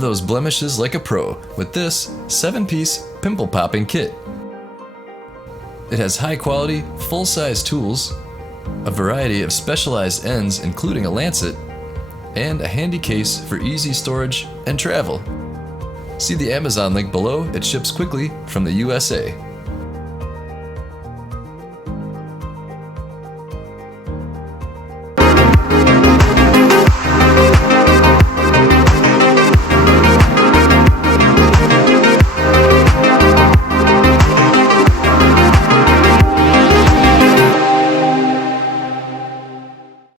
of those blemishes like a pro with this 7-piece pimple popping kit. It has high-quality, full-size tools, a variety of specialized ends including a lancet, and a handy case for easy storage and travel. See the Amazon link below, it ships quickly from the USA.